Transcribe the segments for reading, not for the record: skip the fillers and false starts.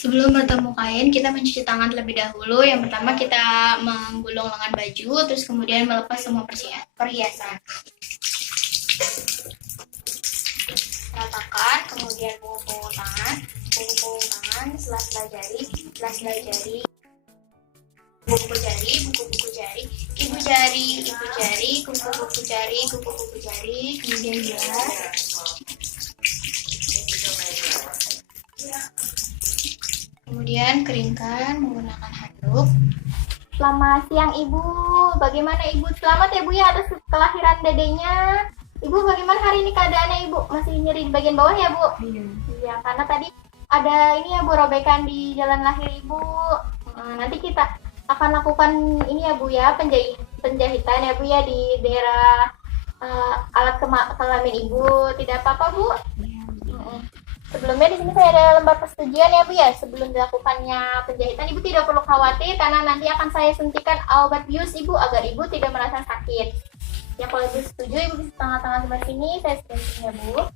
Sebelum bertemu kain, kita mencuci tangan terlebih dahulu. Yang pertama kita menggulung lengan baju, terus kemudian melepas semua perhiasan. Ratakan, kemudian punggung tangan, sela-sela jari, buku jari, ibu jari, kuku-kuku jari, kemudian bilas. Kemudian keringkan menggunakan handuk. Selamat siang Ibu. Bagaimana Ibu? Selamat ya Bu ya atas kelahiran dedenya. Ibu bagaimana hari ini keadaannya Ibu? Masih nyeri di bagian bawah ya Bu? Iya. Iya, karena tadi ada ini ya Bu, robekan di jalan lahir Ibu. Nanti kita akan lakukan ini ya Bu ya, penjahitan ya Bu ya di daerah alat kelamin Ibu. Tidak apa-apa Bu? Sebelumnya di sini saya ada lembar persetujuan ya Bu ya. Sebelum dilakukannya penjahitan, Ibu tidak perlu khawatir karena nanti akan saya suntikan obat bius Ibu agar Ibu tidak merasa sakit. Ya kalau Ibu setuju, Ibu bisa tengah-tengah sebelah sini, saya suntik ya Bu.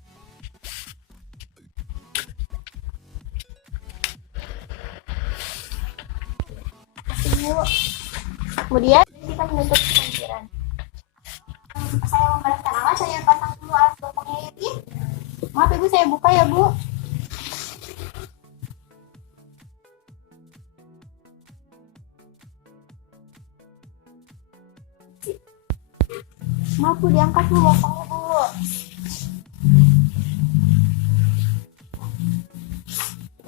Kasih Bu. Kemudian kita menutup pinggiran. Saya membereskan alat, saya pasang dulu alas bokongnya ya Bu. Maaf Ibu, saya buka ya Bu. Maaf Bu, diangkat Bu bokongnya Bu.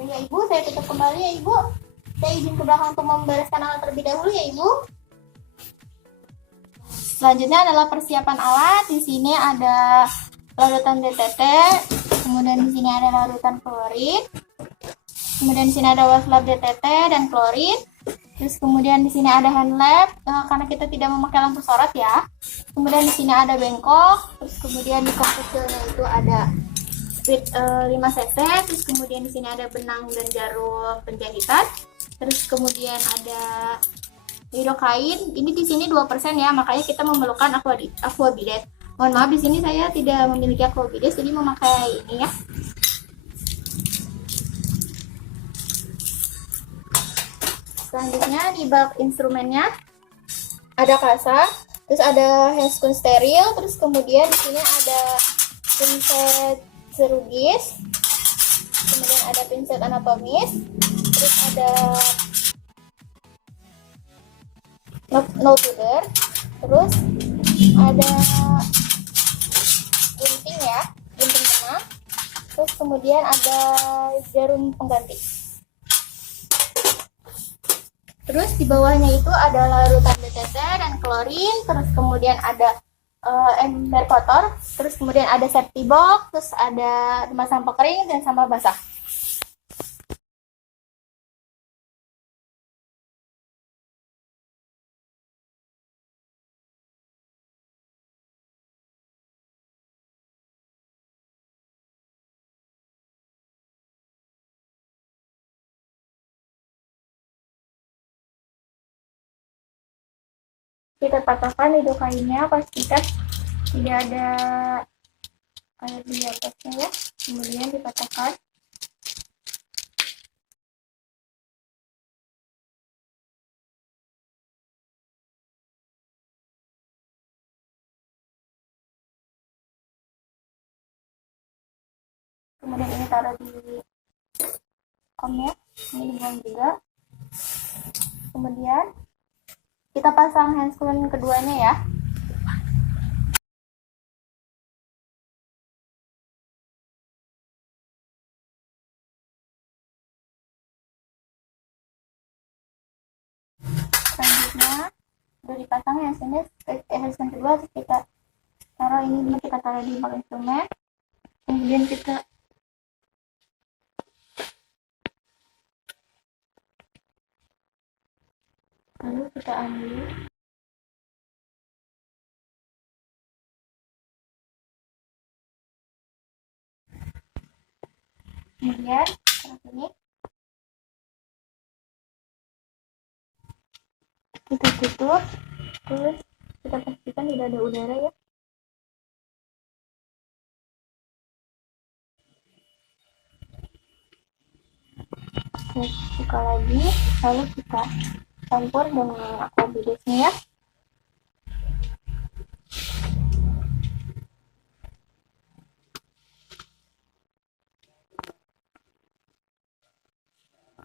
Ya Ibu, saya tutup kembali ya Ibu. Saya izin ke belakang untuk membereskan alat terlebih dahulu ya Ibu. Selanjutnya adalah persiapan alat. Di sini ada larutan DTT, kemudian di sini ada larutan klorin, kemudian di sini ada washcloth DTT dan klorin. Terus kemudian di sini ada hand lamp karena kita tidak memakai lampu sorot ya. Kemudian di sini ada bengkok, terus kemudian di komputernya itu ada speed 5 cc, terus kemudian di sini ada benang dan jarum penjahitan. Terus kemudian ada lidocain. Ini di sini 2% ya, makanya kita memerlukan aqua bidet. Mohon maaf di sini saya tidak memiliki aqua bidet, jadi memakai ini ya. Selanjutnya di bak instrumennya ada kasa, terus ada handscreen steril, terus kemudian di sini ada pinset chirurgis, kemudian ada pinset anatomis, terus ada notuler, terus ada gunting ya, gunting benang, terus kemudian ada jarum pengganti. Terus di bawahnya itu ada larutan DTT dan klorin, terus kemudian ada ember kotor, terus kemudian ada safety box, terus ada tempat sampah kering dan sampah basah. Kita patahkan lidocainnya, pastikan tidak ada air di atasnya ya, kemudian dipatahkan. Kemudian ini taruh di komnya, ini dibuang juga. Kemudian kita pasang handscreen keduanya ya. Selanjutnya udah dipasang handscreen kedua, terus kita taruh ini, kita taruh di bak instrumen. Kemudian kita ambil. Kemudian seperti ini kita tutup, terus kita pastikan tidak ada udara ya. buka lagi, lalu kita campur dengan aquabidesnya ya.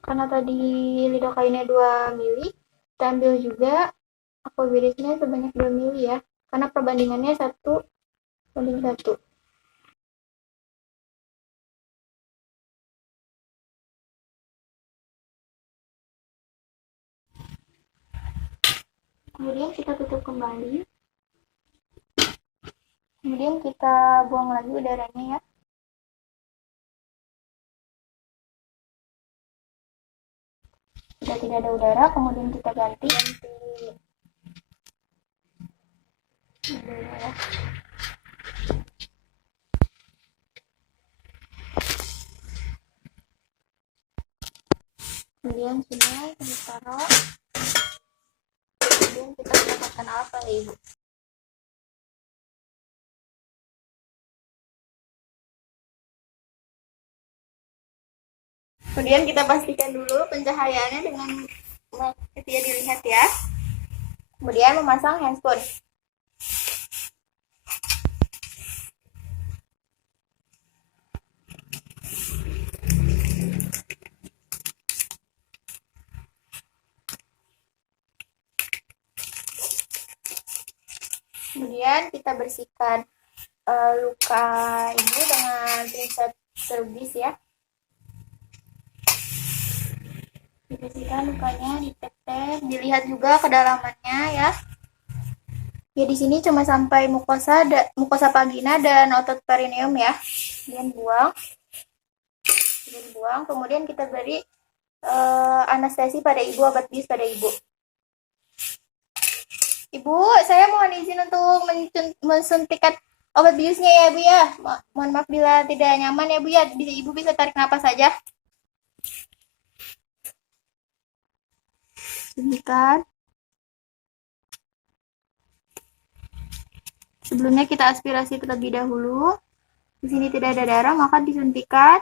Karena tadi lidocaine 2 mili, kita ambil juga aquabidesnya sebanyak 2 mili ya, karena perbandingannya 1:1. Kemudian kita tutup kembali. Kemudian kita buang lagi udaranya ya. Sudah tidak ada udara, kemudian kita ganti ya. Kemudian sudah kita taruh. Kemudian kita mendapatkan apa ya Ibu? Kemudian kita pastikan dulu pencahayaannya dengan ketika dilihat ya. Kemudian memasang handphone. Kemudian kita bersihkan luka ini dengan pinset serbis ya. Dibersihkan lukanya, ditek-tek, dilihat juga kedalamannya ya. Ya di sini cuma sampai mukosa vagina dan otot perineum ya. Kemudian buang. Kemudian kita beri anestesi pada ibu, obat bius pada ibu. Ibu, saya mohon izin untuk mensuntikan obat biusnya ya Bu ya. Mohon maaf bila tidak nyaman ya Bu ya. Ibu bisa tarik napas saja. Suntikan. Sebelumnya kita aspirasi terlebih dahulu. Di sini tidak ada darah, maka disuntikan.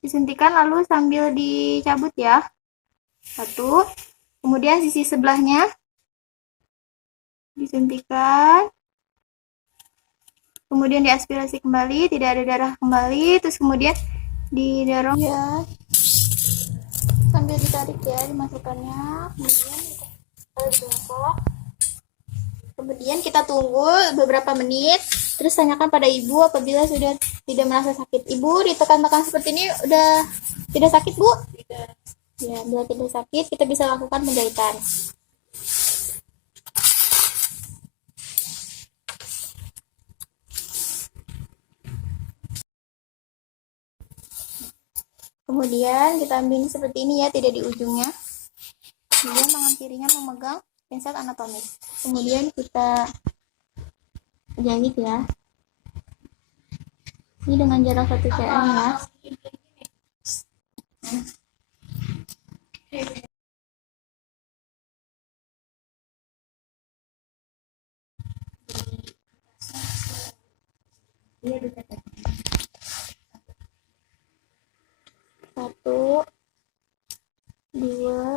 Disuntikan lalu sambil dicabut ya. 1. Kemudian sisi sebelahnya disuntikan. Kemudian diaspirasi kembali, tidak ada darah kembali, terus kemudian didorong ya. Sambil ditarik ya, dimasukkannya. Kemudian kita bengkok. Kemudian kita tunggu beberapa menit, terus tanyakan pada ibu apabila sudah tidak merasa sakit. Ibu ditekan-tekan seperti ini udah tidak sakit Bu? Tidak. Ya, bila tidak sakit kita bisa lakukan penjahitan. Kemudian kita ambil seperti ini ya, tidak di ujungnya. Kemudian tangan kirinya memegang pinset anatomis. Kemudian kita jahit ya. Ini dengan jarak 1 cm ya. Iya, bisa. 1, 2,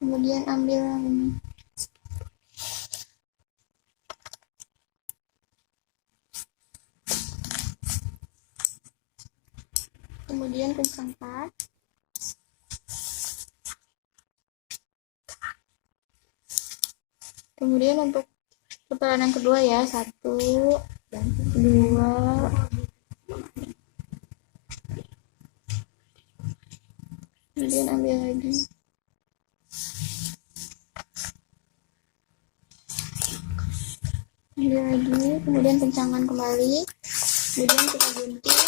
kemudian ambil ini. Kemudian kencangkan. Kemudian untuk putaran yang kedua ya, 1, 2, kemudian ambil lagi. Ambil lagi, kemudian kencangkan kembali. Kemudian kita gunting.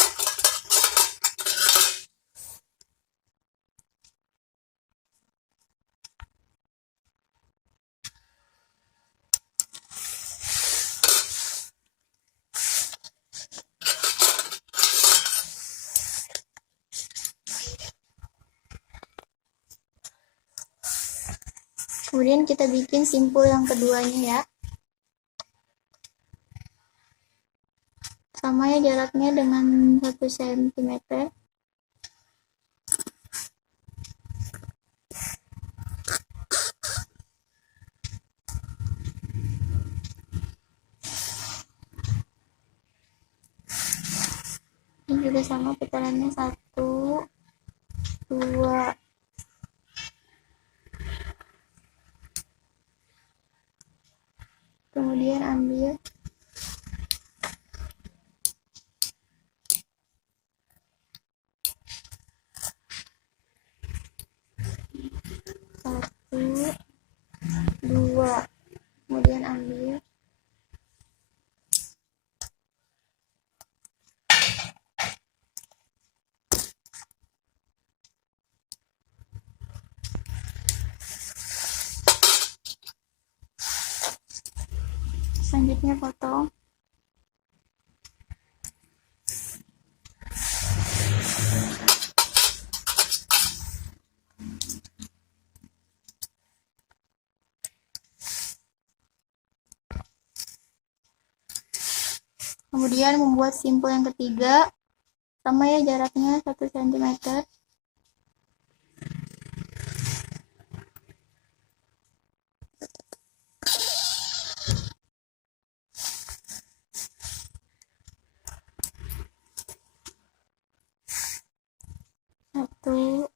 Kemudian kita bikin simpul yang keduanya ya. sama ya jaraknya dengan 1 cm. Ini juga sama putarannya 1, 2. Kemudian ambil satu, dua, kemudian ambil selanjutnya potong. Kemudian membuat simpul yang ketiga, sama ya jaraknya 1 cm. Satu,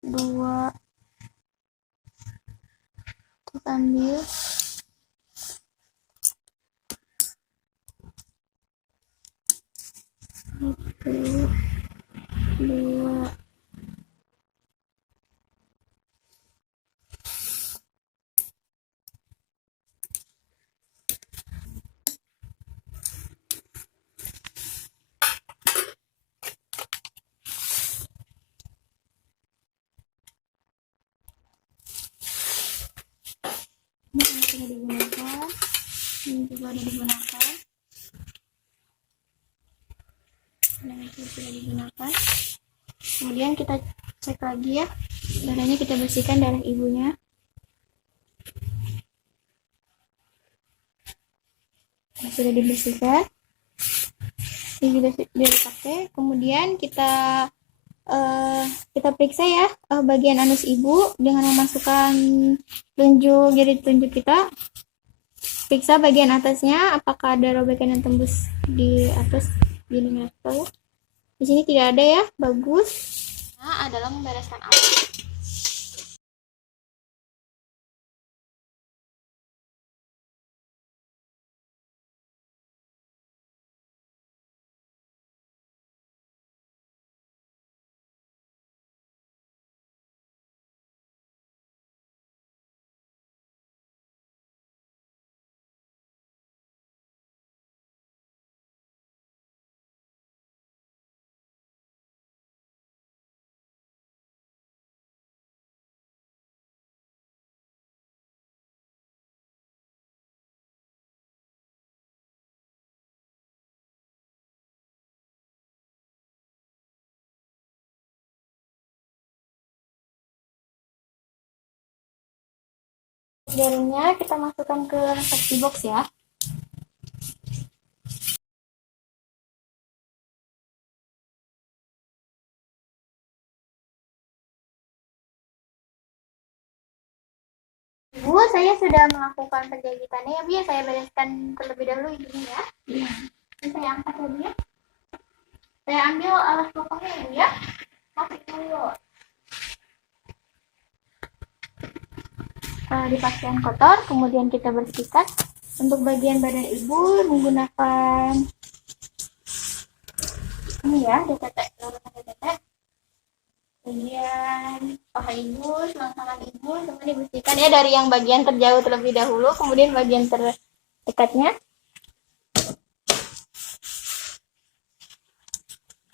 dua, terus ambil satu, dua, ini sudah digunakan, ini juga ada digunakan, dan itu sudah digunakan. Kemudian kita cek lagi ya, darahnya kita bersihkan darah ibunya. Sudah dibersihkan, ini juga sudah dipakai. Kemudian kita periksa ya bagian anus ibu dengan memasukkan jari telunjuk kita. Periksa bagian atasnya apakah ada robekan yang tembus di atas dinding rectal. Di sini tidak ada ya, bagus. Nah, adalah membereskan alat. Jaringnya kita masukkan ke safety box ya. Bu, saya sudah melakukan penjahitannya ya Bu ya. Saya bereskan terlebih dahulu ini ya. Iya. Ini saya angkat ya Bu ya. Saya ambil alas potongnya ya Bu ya. Masuk dulu. Dipakaian kotor, kemudian kita bersihkan. Untuk bagian badan ibu menggunakan ini ya, DTT, larutan DTT. Kemudian paha ibu, selangkangan ibu, semua dibersihkan ya dari yang bagian terjauh terlebih dahulu, kemudian bagian terdekatnya.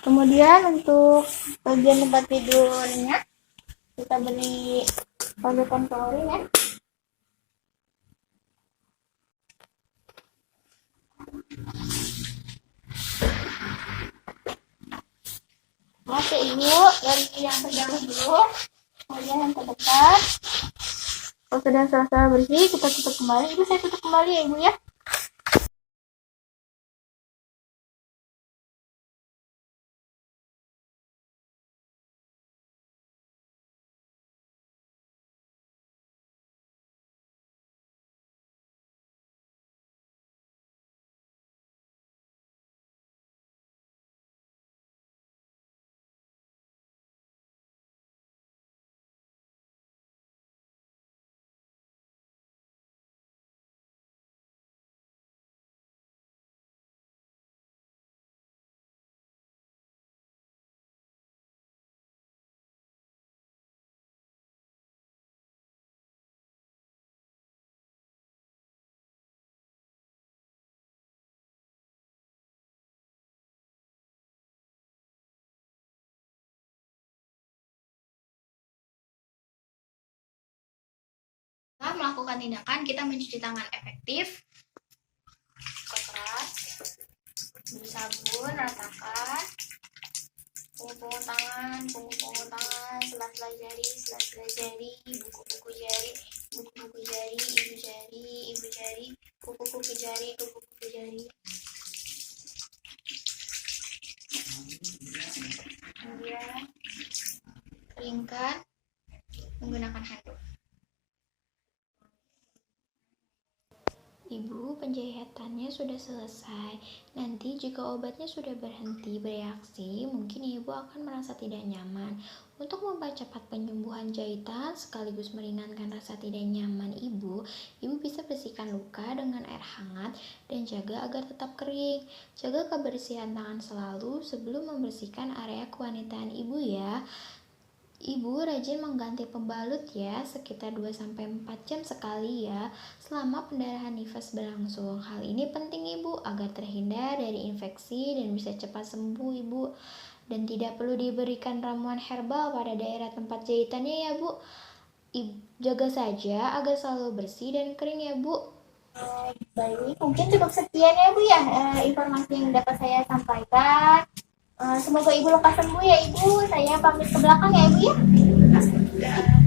Kemudian untuk bagian tempat tidurnya kita beri larutan klorin ya. Oke ibu, dari yang terjauh dulu, kemudian yang terdekat. Kalau sudah selesai bersih, kita tutup kembali. Ibu, saya tutup kembali ya ibu ya. melakukan tindakan kita mencuci tangan efektif, keras, beli sabun, ratakan, punggung tangan, sela-sela jari, buku-buku jari, ibu jari, kuku-kuku jari. Kemudian keringkan menggunakan handuk. Ibu, penjahitannya sudah selesai. Nanti jika obatnya sudah berhenti bereaksi, mungkin ibu akan merasa tidak nyaman. Untuk mempercepat penyembuhan jahitan sekaligus meringankan rasa tidak nyaman ibu bisa bersihkan luka dengan air hangat dan jaga agar tetap kering. Jaga kebersihan tangan selalu sebelum membersihkan area kewanitaan ibu ya. Ibu rajin mengganti pembalut ya, sekitar 2-4 jam sekali ya, selama pendarahan nifas berlangsung. Hal ini penting ibu, agar terhindar dari infeksi dan bisa cepat sembuh ibu. Dan tidak perlu diberikan ramuan herbal pada daerah tempat jahitannya ya bu. Ibu jaga saja agar selalu bersih dan kering ya bu. Baik, mungkin cukup sekian ya bu ya, informasi yang dapat saya sampaikan. Semoga ibu lekas sembuh ya ibu. Saya pamit ke belakang ya ibu ya.